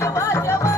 我婚结婚。